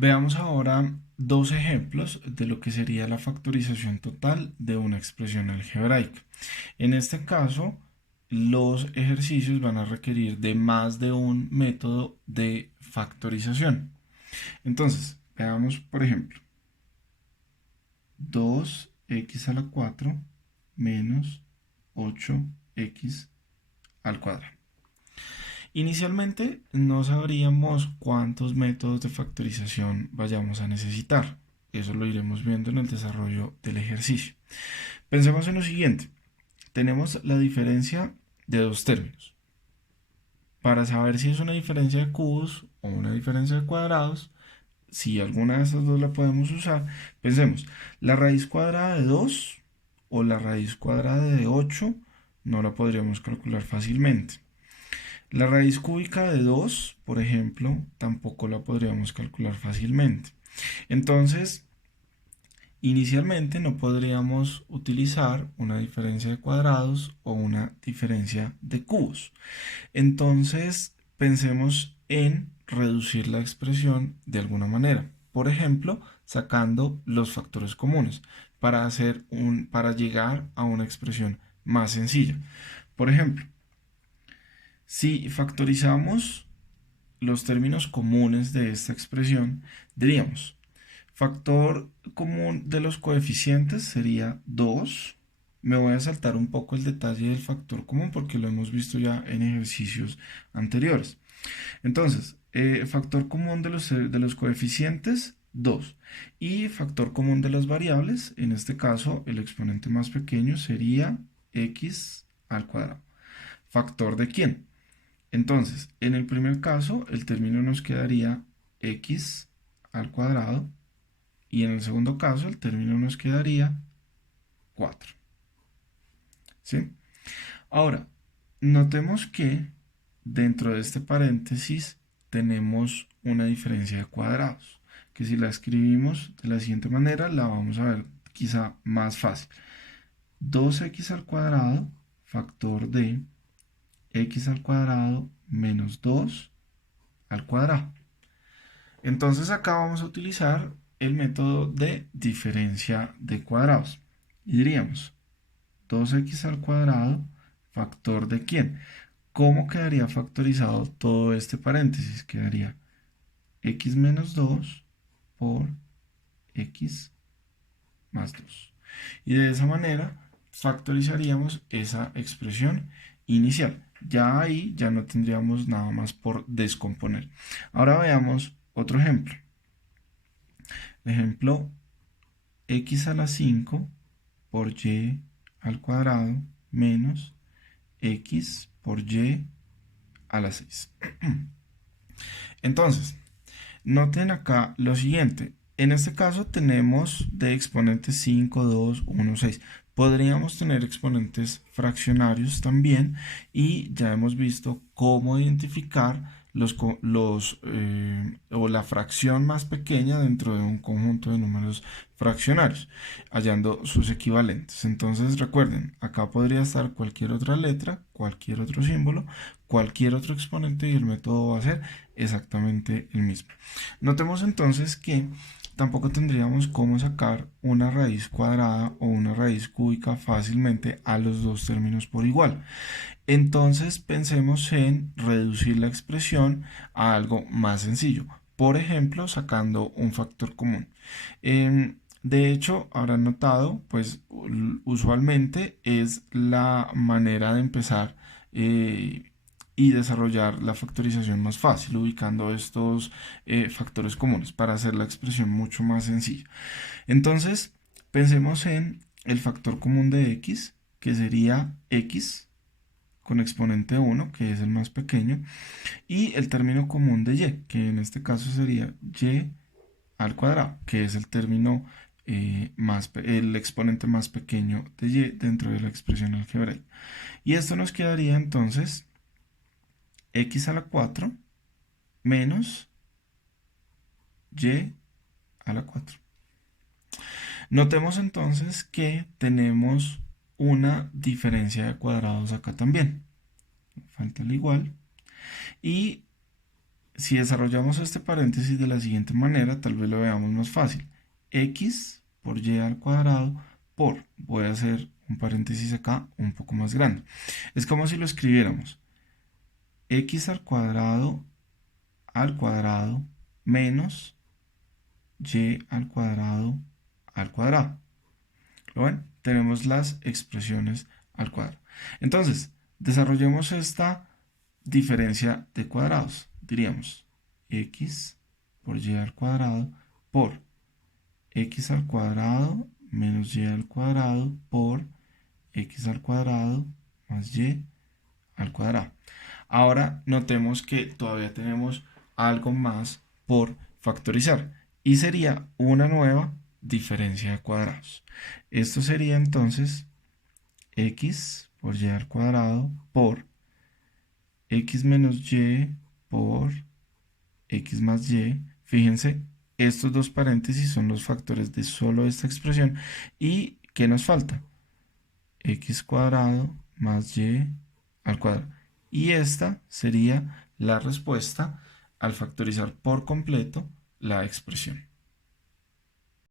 Veamos ahora dos ejemplos de lo que sería la factorización total de una expresión algebraica. En este caso, los ejercicios van a requerir de más de un método de factorización. Entonces, veamos, por ejemplo, 2x² menos 8x al cuadrado. Inicialmente no sabríamos cuántos métodos de factorización vayamos a necesitar. Eso lo iremos viendo en el desarrollo del ejercicio. Pensemos en lo siguiente. Tenemos la diferencia de dos términos. Para saber si es una diferencia de cubos o una diferencia de cuadrados, si alguna de esas dos la podemos usar, pensemos, la raíz cuadrada de 2 o la raíz cuadrada de 8 no la podríamos calcular fácilmente. La raíz cúbica de 2, por ejemplo, tampoco la podríamos calcular fácilmente. Entonces, inicialmente no podríamos utilizar una diferencia de cuadrados o una diferencia de cubos. Entonces, pensemos en reducir la expresión de alguna manera. Por ejemplo, sacando los factores comunes para llegar a una expresión más sencilla. Por ejemplo, si factorizamos los términos comunes de esta expresión, diríamos, factor común de los coeficientes sería 2. Me voy a saltar un poco el detalle del factor común porque lo hemos visto ya en ejercicios anteriores. Entonces, factor común de los coeficientes, 2. Y factor común de las variables, en este caso el exponente más pequeño sería x al cuadrado. ¿Factor de quién? Entonces, en el primer caso, el término nos quedaría x al cuadrado y en el segundo caso, el término nos quedaría 4. ¿Sí? Ahora, notemos que dentro de este paréntesis tenemos una diferencia de cuadrados, que si la escribimos de la siguiente manera, la vamos a ver quizá más fácil. 2x al cuadrado, factor de x al cuadrado menos 2 al cuadrado. Entonces acá vamos a utilizar el método de diferencia de cuadrados. Y diríamos 2x al cuadrado, factor de quién. ¿Cómo quedaría factorizado todo este paréntesis? Quedaría x menos 2 por x más 2. Y de esa manera factorizaríamos esa expresión inicial. Ya ahí ya no tendríamos nada más por descomponer. Ahora veamos otro ejemplo. Ejemplo, x a la 5 por y al cuadrado menos x por y a la 6. Entonces, noten acá lo siguiente. En este caso tenemos de exponentes 5, 2, 1, 6. Podríamos tener exponentes fraccionarios también y ya hemos visto cómo identificar o la fracción más pequeña dentro de un conjunto de números fraccionarios, hallando sus equivalentes. Entonces recuerden, acá podría estar cualquier otra letra, cualquier otro símbolo, cualquier otro exponente y el método va a ser exactamente el mismo. Notemos entonces que tampoco tendríamos cómo sacar una raíz cuadrada o una raíz cúbica fácilmente a los dos términos por igual. Entonces pensemos en reducir la expresión a algo más sencillo. Por ejemplo, sacando un factor común. De hecho, habrán notado, pues usualmente es la manera de empezar y desarrollar la factorización más fácil, ubicando estos factores comunes para hacer la expresión mucho más sencilla. Entonces, pensemos en el factor común de x, que sería x con exponente 1, que es el más pequeño, y el término común de y, que en este caso sería y al cuadrado, que es el término el exponente más pequeño de y dentro de la expresión algebraica. Y esto nos quedaría entonces x a la 4 menos y a la 4. Notemos entonces que tenemos una diferencia de cuadrados acá también. Falta el igual. Y si desarrollamos este paréntesis de la siguiente manera, tal vez lo veamos más fácil. X por y al cuadrado por, voy a hacer un paréntesis acá un poco más grande. Es como si lo escribiéramos. X al cuadrado menos y al cuadrado al cuadrado. ¿Lo ven? Tenemos las expresiones al cuadrado. Entonces, desarrollemos esta diferencia de cuadrados. Diríamos x por y al cuadrado por x al cuadrado menos y al cuadrado por x al cuadrado más y al cuadrado. Ahora notemos que todavía tenemos algo más por factorizar y sería una nueva diferencia de cuadrados. Esto sería entonces x por y al cuadrado por x menos y por x más y. Fíjense, estos dos paréntesis son los factores de solo esta expresión. ¿Y qué nos falta? X cuadrado más y al cuadrado. Y esta sería la respuesta al factorizar por completo la expresión.